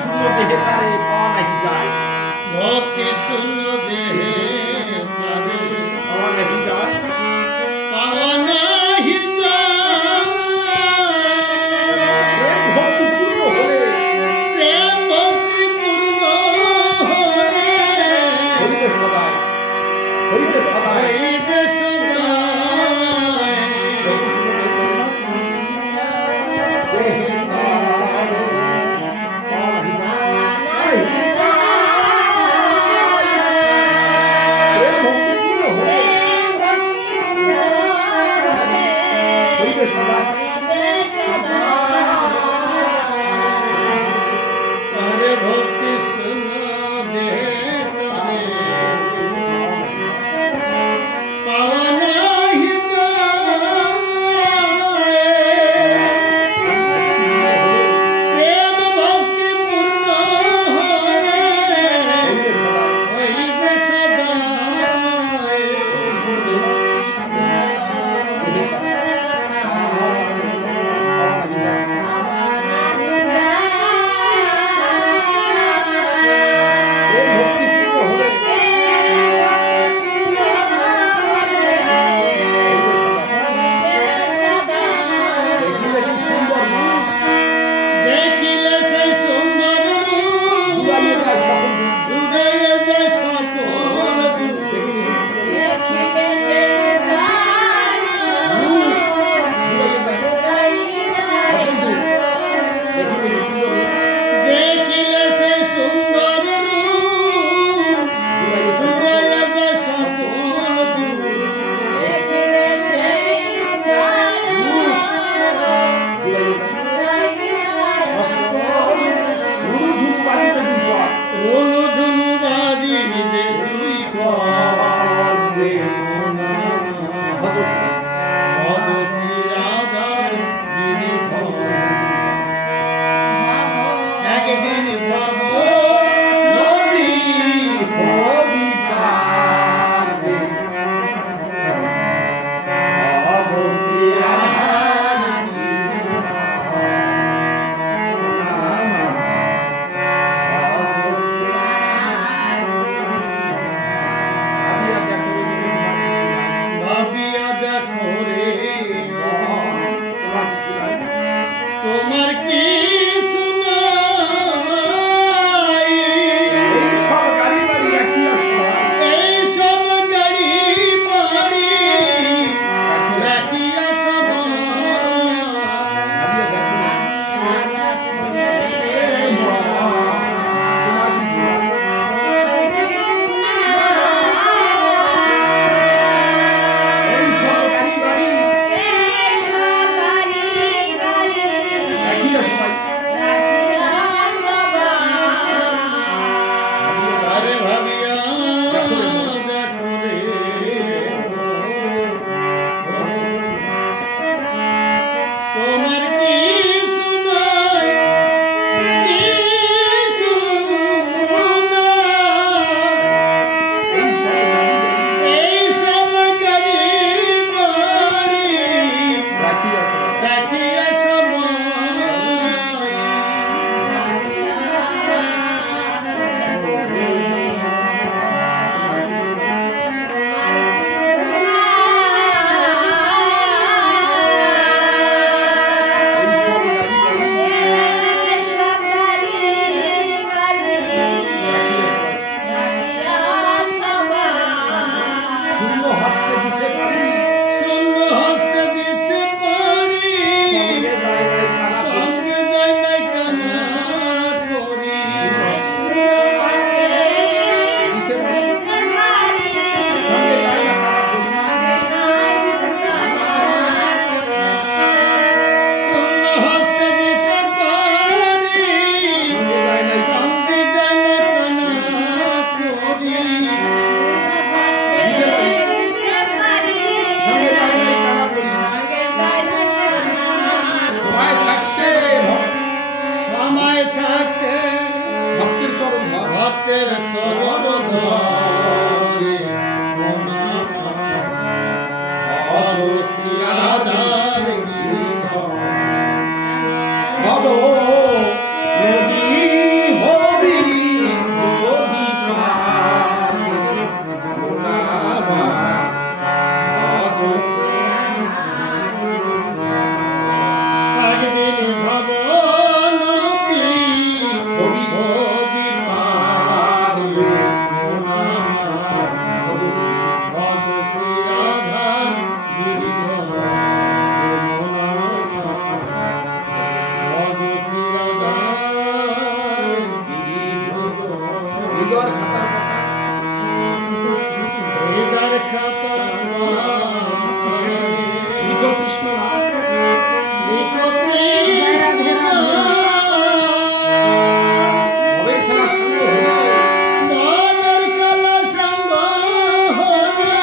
শূন্য দেহে তারে পাওয়া নাহি যায়, ভক্তি শূন্য দেহে তারে পাওয়া নাহি যায়, পাওয়া নাহি যায়। প্রেম ভক্তি পূর্ণ হলে, প্রেম ভক্তি পূর্ণ হলে হইবে সদায়, হইবে সদায়, হইবে সদায়। ভক্তি শূন্য দেহে তারে পাওয়া নাহি যায়, প্রেম ভক্তি পূর্ণ হলে, হইবে সদায়, তারে ভক্তি শূন্য দেহে তারে পাওয়া নাহি যায়। প্রেম ভক্তি পূর্ণ হলে হইবে সদায়, হইবে সদায়। প্রেম ভক্তি পূর্ণ হলে, হইবে সদায়, দেখিলে সেই সুন্দর রূপ, দেখিলে সেই সুন্দর রূপ জুড়াইয়ে যায় সকল দুঃখ, জুড়াইয়া যায় সকল দুঃখ। দেখিলে দেখিলে সেই সুন্দর রূপ জুড়াইয়া যায় সকল দুঃখ। রুনু ঝুনু বাজিবে দুই কর রে মনা। ভজ শ্রী রাধার গিরিধর। একদিন ভব নদী হবি পার রে। ভজ শ্রী রাধার গিরিধর। ভাবিয়া দেখো রে তোমার কিছু নাই। হৃদয়ের খাতার কথা হৃদয়ের খাতার লিখো কৃষ্ণ নাম লিখো কৃষ্ণ ভবের খেলা সাঙ্গ হলে মনের কালা সঙ্গ হলে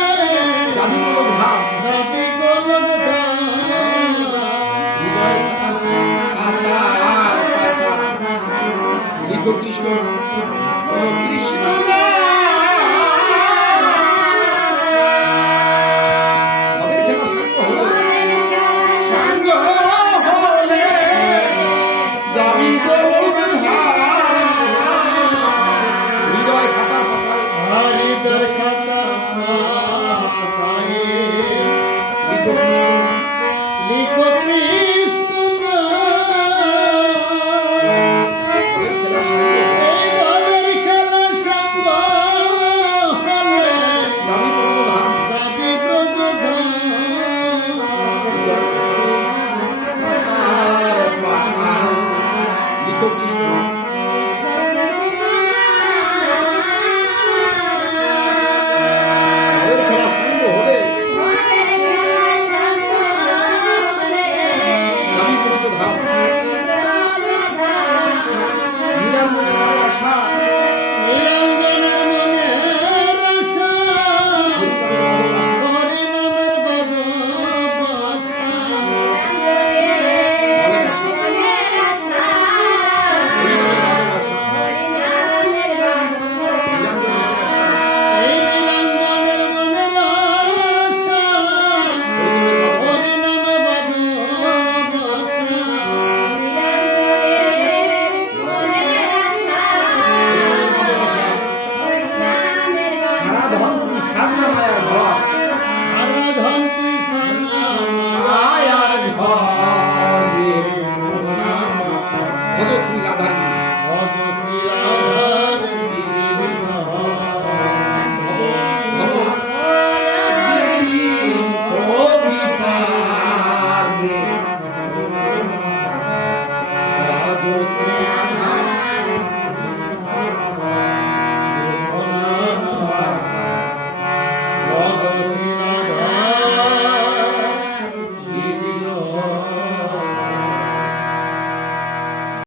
যাবি কোনো ধাম যাবি গোলক ধাম। হৃদয়ের খাতার খাতার পাতা লিখো কৃষ্ণ নাম। ও কৃষ্ণ নাম